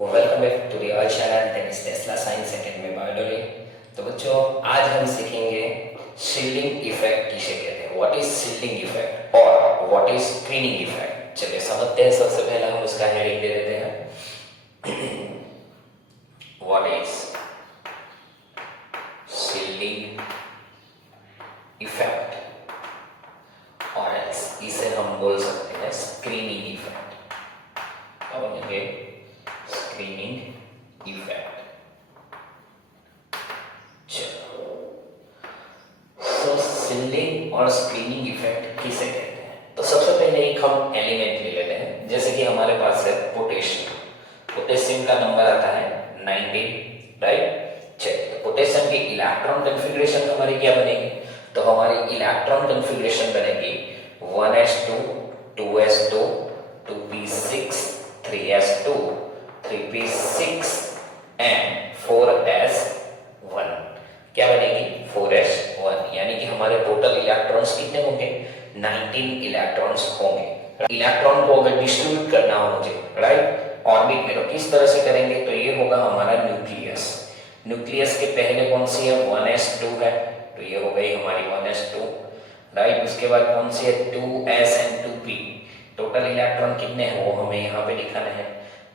Welcome back to the channel that is Tesla science academy biology. तो बच्चों, आज हम सीखेंगे शील्डिंग इफेक्ट किसे कहते हैं, व्हाट इज शील्डिंग इफेक्ट और व्हाट इज स्क्रीनिंग इफेक्ट। चलिए समझते हैं। सबसे पहले हम उसका हेडिंग दे देते हैं, व्हाट इज शील्डिंग इफेक्ट, और इसे हम बोल सकते हैं स्क्रीनिंग इफेक्ट। क्या बोलेंगे? Screening effect. चलो, तो शील्डिंग और स्क्रीनिंग इफेक्ट किसे कहते हैं? तो सबसे पहले एक हम एलिमेंट ले लेते हैं, जैसे कि हमारे पास है पोटेशियम। पोटेशियम का नंबर आता है 19, राइट। चलिए, तो पोटेशियम की इलेक्ट्रॉन कॉन्फ़िगरेशन हमारी क्या बनेगी? तो हमारी इलेक्ट्रॉन कॉन्फ़िगरेशन बनेगी 1s2 2s2 2p6 3s2 3p6 and 4s1। क्या बनेगी? 4s1। यानी कि हमारे टोटल इलेक्ट्रॉन्स कितने होंगे? 19 इलेक्ट्रॉन्स होंगे। इलेक्ट्रॉन को अगर डिस्ट्रीब्यूट करना हो मुझे, राइट, ऑर्बिट में, तो किस तरह से करेंगे? तो ये होगा हमारा न्यूक्लियस। न्यूक्लियस के पहले कौन सी है? 1s2 है, तो ये हो गई हमारी 1s2, राइट। उसके बाद कौन सी है? 2s and 2p। Total electron कितने हैं वो हमें यहाँ पे लिखना है।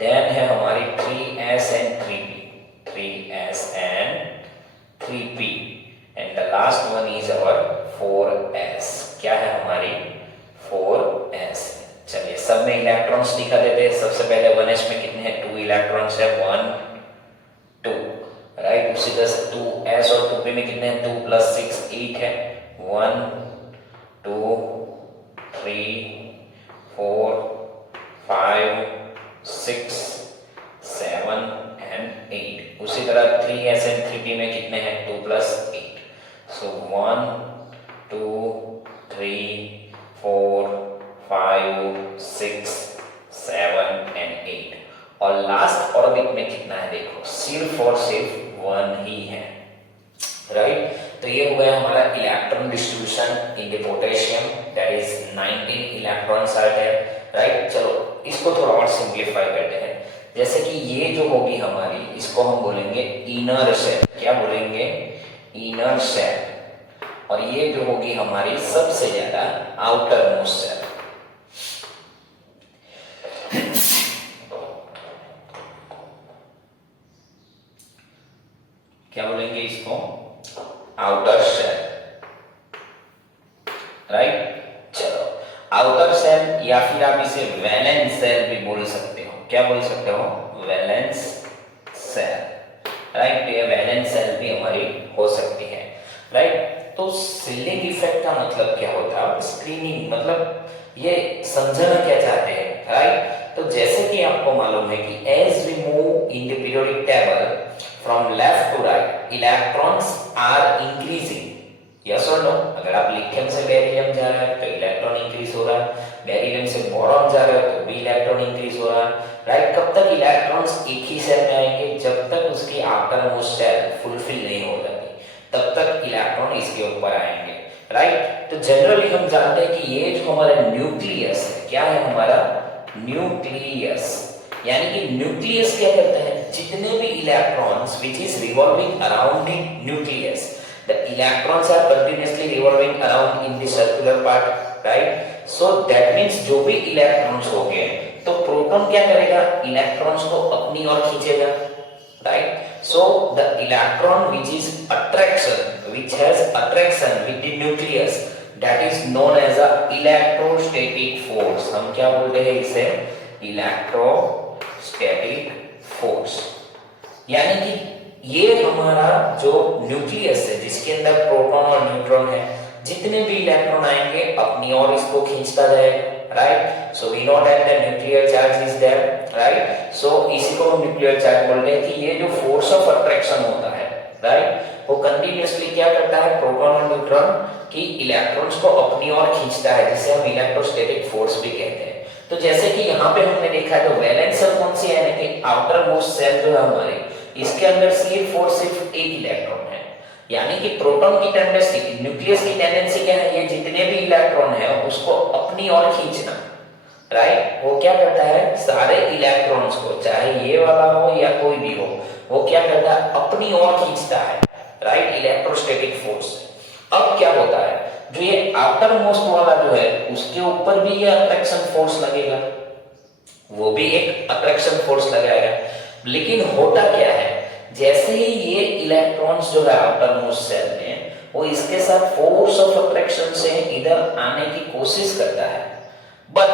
देन है हमारी 3s and 3p, 3s and 3p, and the last one is our 4s। क्या है हमारी? 4s। चलिए, सब में इलेक्ट्रॉन्स दिखा देते हैं। सबसे पहले 1s में कितने हैं? 2 इलेक्ट्रॉन्स है, 1 2, राइट। उसी तरह से 2s और 2p में कितने हैं? 2 + 6 8 है, 1 2 3 4 5 6 7 एंड 8। उसी तरह 3s एंड 3p में कितने हैं? 2 + 8। सो 1 2 3 4 5 6 7 एंड 8। और लास्ट ऑर्बिट में कितना है? देखो, सिर्फ और सिर्फ 1 ही है, राइट। तो ये हो गया हमारा electron distribution in the potassium, that is 19 electrons are there, right. चलो, इसको थोड़ा और सिंपलीफाई करते हैं। जैसे कि ये जो होगी हमारी, इसको हम बोलेंगे इनर शेल। क्या बोलेंगे? Inner shell. और ये जो होगी हमारी सबसे ज्यादा आउटर मोस्ट शेल। क्या बोलेंगे इसको? Outer shell, right. चलो, आउटर सेल या फिर आप इसे वैलेंस सेल भी बोल सकते हो। क्या बोल सकते हो? Valence shell, right. ये वैलेंस सेल भी हमारी हो सकती है, राइट। तो शील्डिंग इफेक्ट का मतलब क्या होता है? स्क्रीनिंग मतलब ये समझना क्या चाहते हैं, राइट। तो जैसे कि आपको मालूम है कि as we move in the periodic table from left to right, electrons are increasing, yes और नो। अगर आप लिथियम से बेरिलियम जा रहे हैं तो इलेक्ट्रॉन इंक्रीज हो रहा है, बेरिलियम से बोरॉन जा रहे हो तो भी इलेक्ट्रॉन इंक्रीज हो रहा है, राइट। कब तक इलेक्ट्रॉन्स एक ही सेल में आएंगे? जब तक उसकी आफ्टर मोस्ट सेल फुलफिल नहीं हो जाती, तब तक इलेक्ट्रॉन इसके ऊपर आएंगे, राइट। तो जनरली हम जानते हैं कि ये जो हमारा न्यूक्लियस है, क्या है हमारा? न्यूक्लियस। यानी कि न्यूक्लियस क्या करता है? जितने भी electrons which is revolving around the nucleus, the electrons are continuously revolving around in the circular part, right? So that means जो भी electrons होंगे तो प्रोटॉन क्या करेगा? इलेक्ट्रॉन्स को अपनी ओर खींचेगा, right? So the electron which is attraction, which has attraction with the nucleus, that is known as a electrostatic force. हम क्या बोलते हैं इसे? Electrostatic force. यानी कि ये हमारा जो न्यूक्लियस है, जिसके अंदर प्रोटॉन और न्यूट्रॉन है, जितने भी इलेक्ट्रॉन आएंगे अपनी ओर इसको खींचता जाएगा, right. So we know that the nuclear charge is there, right. So इसी को हम न्यूक्लियर चार्ज बोलते हैं कि ये जो फोर्स ऑफ अट्रैक्शन होता है, राइट, वो कंटिन्यूअसली क्या करता है? प्रोटॉन और न्यूट्रॉन की इलेक्ट्रॉन्स को अपनी ओर खींचता है, जिसे हम इलेक्ट्रोस्टैटिक फोर्स भी कहते हैं। तो जैसे कि यहाँ पे हमने देखा है, तो वैलेंस सेल कौन सी है? यानी कि आउटर मोस्ट सेल जो है हमारी, इसके अंदर सिर्फ और सिर्फ एक इलेक्ट्रॉन है। यानी कि प्रोटॉन की टेंडेंसी, न्यूक्लियस की टेंडेंसी क्या है? ये जितने भी इलेक्ट्रॉन है उसको अपनी ओर खींचना, राइट। वो क्या करता है, सारे इलेक्ट्रॉन्स को, चाहे ये वाला हो या कोई भी हो, वो क्या करता है, अपनी ओर खींचता है, राइट, इलेक्ट्रोस्टैटिक फोर्स। अब क्या होता है, जो ये आफ्टर मोस्ट वाला जो है उसके ऊपर भी ये अट्रैक्शन फोर्स लगेगा, वो भी एक अट्रैक्शन फोर्स लगाएगा। लेकिन होता क्या है, जैसे ही ये इलेक्ट्रॉन्स जो है आफ्टर मोस्ट सेल में, वो इसके साथ फोर्स ऑफ अट्रैक्शन से इधर आने की कोशिश करता है, बट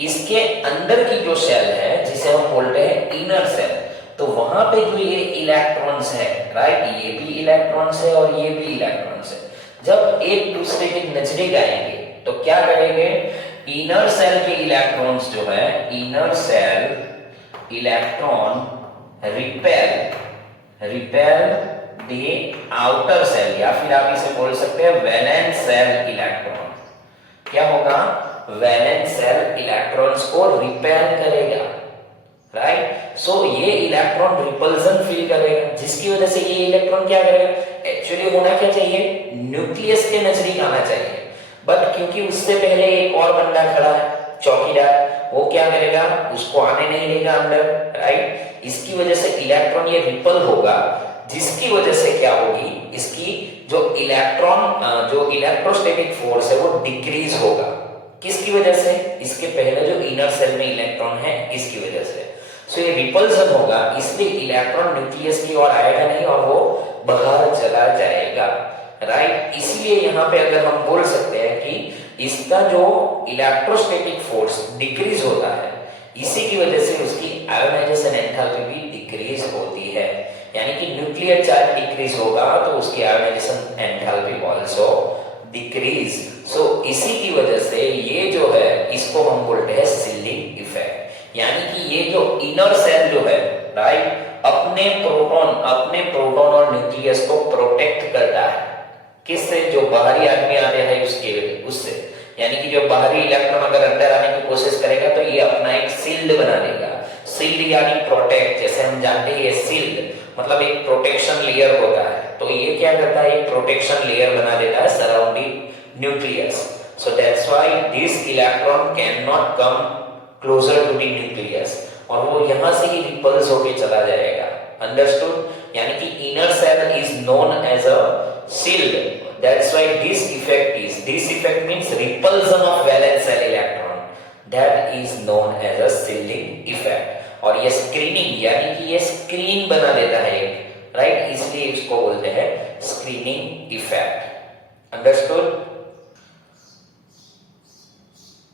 इसके अंदर की जो सेल है जिसे हम बोलते हैं इनर सेल, तो वहां पे जो ये इलेक्ट्रॉन्स है, राइट, ये भी इलेक्ट्रॉन्स है और ये भी इलेक्ट्रॉन्स है, जब एक दूसरे के नजदीक आएंगे तो क्या करेंगे, इनर सेल के इलेक्ट्रॉन्स जो है, inner cell electron repel the outer cell, या फिर आप इसे बोल सकते हैं वैलेंस सेल इलेक्ट्रॉन। क्या होगा, वैलेंस सेल इलेक्ट्रॉन्स को रिपेल करेगा, राइट। सो ये इलेक्ट्रॉन रिपल्सन फील करेगा, जिसकी वजह से ये इलेक्ट्रॉन क्या करेगा, एक्चुअली होना क्या चाहिए, न्यूक्लियस के नजदीक आना चाहिए, बट क्योंकि उससे पहले एक और बंदा खड़ा है, चौकीदार, वो क्या करेगा, उसको आने नहीं देगा अंदर, राइट। इसकी वजह से इलेक्ट्रॉन ये रिपल होगा, जिसकी वजह से क्या होगी, इसकी जो इलेक्ट्रोस्टैटिक फोर्स है वो डिक्रीज होगा। किसकी वजह से, इसके पहले जो इनर सेल में इलेक्ट्रॉन है इसकी वजह से। सो ये रिपल्सन होगा, इसलिए इलेक्ट्रॉन न्यूक्लियस की ओर आएगा नहीं और वो बाहर चला जाएगा, राइट। इसलिए यहाँ पे अगर हम बोल सकते हैं कि इसका जो इलेक्ट्रोस्टैटिक फोर्स डिक्रीज होता है, इसी की वजह से उसकी आयोनाइजेशन एंथैल्पी भी डिक्रीज होती है, यानी कि न्यूक्लियर चार्ज डिक्रीज होगा तो उसकी आयोनाइजेशन एंथैल्पी आल्सो डिक्रीज। सो इसी की वजह से ये जो है इसको हम बोलते हैं सिलिंग इफेक्ट, यानी कि ये जो इनर सेल जो है, राइट, अपने प्रोटॉन और न्यूक्लियस को प्रोटेक्ट करता है, किससे, जो बाहरी आदमी आते हैं उससे, यानी कि जो बाहरी इलेक्ट्रॉन अगर अंदर आने की कोशिश करेगा तो ये अपना एक शील्ड बना देगा। शील्ड यानी प्रोटेक्ट, जैसे हम जानते हैं शील्ड मतलब एक प्रोटेक्शन लेयर होता है, तो ये क्या करता है, एक प्रोटेक्शन लेयर बना देता है surrounding nucleus. So that's why this electron can not come closer to the nucleus, और वो यहां से ही रिपल्स होके चला जाएगा। अंडरस्टूड, यानी कि inner cell is known as a shield, that's why this effect means repulsion of valence cell electron, that is known as a shielding effect। और ये स्क्रीनिंग यानी कि ये स्क्रीन बना देता है, राइट, इसलिए इसको बोलते हैं स्क्रीनिंग इफेक्ट। अंडरस्टूड।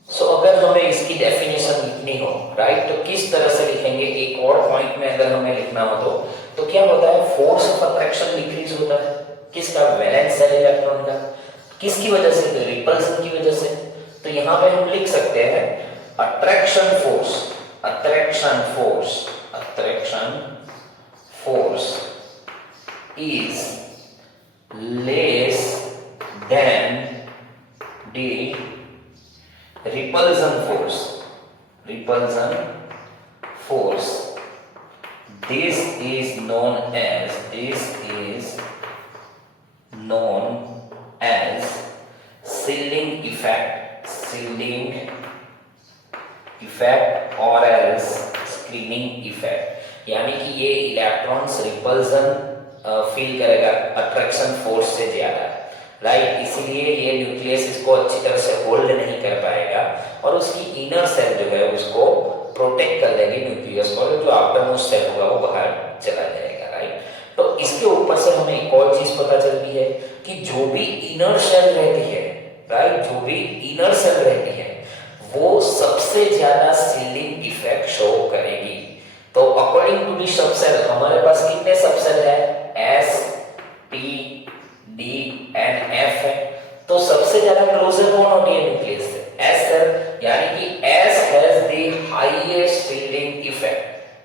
सो अगर हमें इसकी डेफिनेशन लिखनी हो, राइट, तो किस तरह से लिखेंगे, एक और पॉइंट में अगर हमें लिखना हो तो क्या होता है, फोर्स ऑफ अट्रैक्शन डिक्रीज होता है, किसका, वैलेंस सेल इलेक्ट्रॉन का, किसकी वजह से, रिपल्सन की वजह से। तो यहां पे हम लिख सकते हैं attraction force is less than the repulsion force, this is known as shielding effect or else screening effect, यानी कि ये इलेक्ट्रॉन्स रिपल्सन फील करेगा अट्रैक्शन फोर्स से ज्यादा, राइट, इसीलिए ये न्यूक्लियस इसको अच्छी तरह से होल्ड नहीं कर पाएगा और उसकी इनर सेल जो है उसको प्रोटेक्ट कर देगी न्यूक्लियस को, जो आफ्टर मोस्ट सेल होगा वो बाहर चला जाएगा, राइट। तो इसके ऊपर से हमें एक और चीज पता चलती है कि जो भी इनर सेल रहती है, राइट, जो भी इनर सेल रहती है वो सबसे ज्यादा शील्डिंग इफेक्ट शो करेगी। तो अकॉर्डिंग टू दी सबसेल हमारे पास कितने सबसेल है, S, P, D and F है। तो सबसे ज्यादा क्लोजर कौन होती है न्यूक्लियस से, एस सेल, यानी कि S has the highest shielding effect,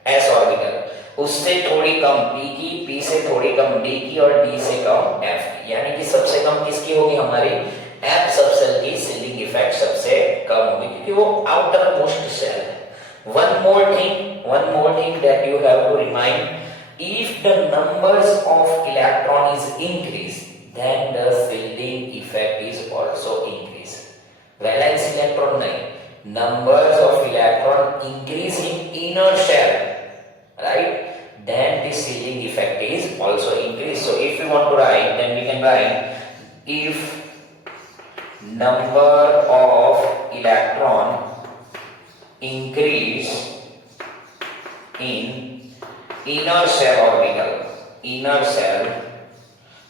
S orbital, उससे थोड़ी कम पी की, पी से थोड़ी कम डी की और डी से कम एफ की, यानी कि सबसे कम किसकी होगी, हमारी एफ सबसेल की शील्डिंग इफेक्ट सबसे कम होगी क्योंकि वो आउटर मोस्ट सेल है। one more thing that you have to remind, if the numbers of electron is increased then the shielding effect is also increased। Valence electron नहीं, numbers of electron increase in inner shell, right, then the sealing effect is also increased. So if we want to write, then we can write if number of electron increase in inner shell orbital,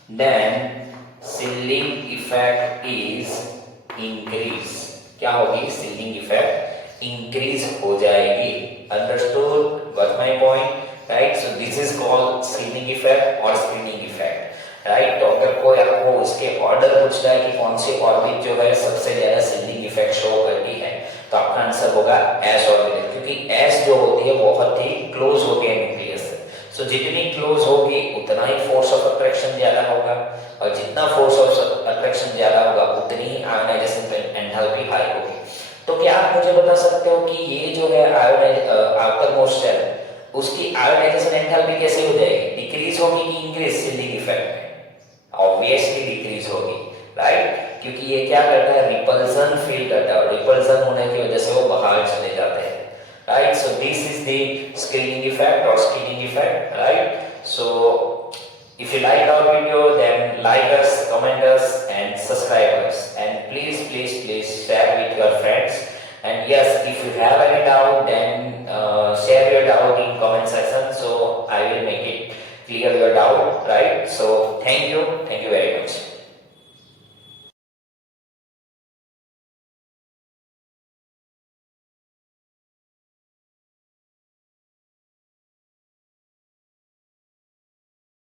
then sealing effect is increase. क्या होगी? sealing effect increase हो जाएगी. Understood? Got my point? Right? So this is called sealing effect or screening effect. Right तो अगर कोई आपको उसके order पूछ रहा है कि कौन सी ऑर्बिट जो है सबसे ज्यादा सीलिंग इफेक्ट शो करती है, तो आपका आंसर होगा एस ऑर्बिटल, क्योंकि एस जो होती है बहुत ही क्लोज होती है न्यूक्लियस से. सो जितनी क्लोज होगी उतना ही फोर्स ऑफ अट्रैक्शन ज्यादा होगा, और जितना फोर्स ऑफ अट्रैक्शन ज्यादा होगा उतनी ही आयोनाइजेशन एंथैल्पी हाई होगी. तो क्या आप मुझे बता सकते हो कि ये जो है आउटर मोस्ट शेल, उसकी आयोनाइजेशन एंथैल्पी कैसे हो जाएगी? डिक्रीज होगी कि इंक्रीज सीलिंग इफेक्ट में? ऑब्वियसली डिक्रीज होगी, राइट, क्योंकि ये क्या करता है? रिपल्सन फील करता है, और रिपल्सन होने की वजह से वो बाहर चले जाते हैं, right. So this is the screening effect और screening effect, right. So if you like our video, then like us, comment us and subscribe us, and please share with your friends. And yes, if you have any doubt, then share your doubt in comment section, so I will make it clear your doubt, right? So thank you.